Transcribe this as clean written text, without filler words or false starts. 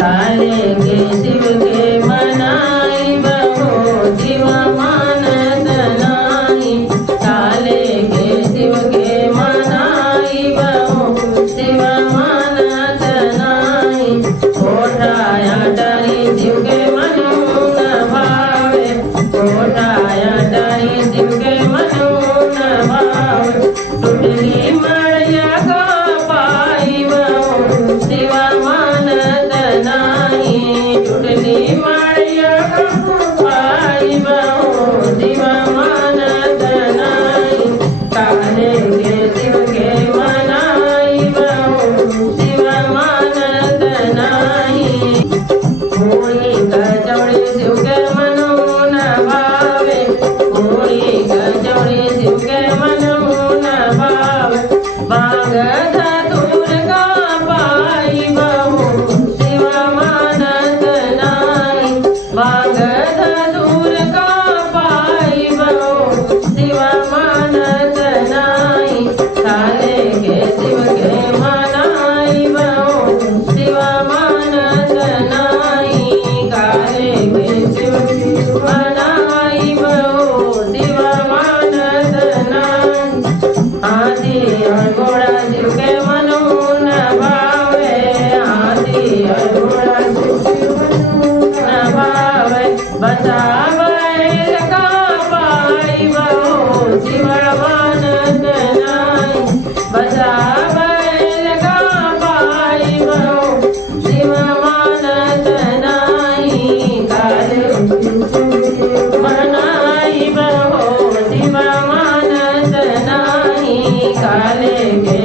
काले के शिव के मनाई बहो शिव मानत नाही। काले के शिव के मनाई बहो शिव मानत नाही। कोठाया डरी शिव के मनु न भावे। कोठाया डरी शिव के मनु न भावे। टुटली मड़िया का पाई बहो शिव मानत नाही। टुटली मड़िया का पाई बहो शिव मानत नाही। काले के शिव के मनाई बहो शिव मानत नाही। होळी कचौड़ी शिव के मनु न भावे। होळी कचौड़ी शिव के मनु न भावे। भांग धतूर का पाई बहो शिव मानत नाही। भांग धतूर का पाई बहो शिव मानत नाही। काले के शिव के मनाई बहो शिव मानत नाही। काले के शिव के मनाई बहो शिव मानत नाही। हाथी और घोड़ा शिव के मनु न भावे। हाथी और घोड़ा शिव के मनु न भावे। बसा बैल का पाई बहो शिव मानत नाही। बसा बैल का पाई बहो शिव मानत नाही। काले मनाई बहो शिव मानत नाही। काले के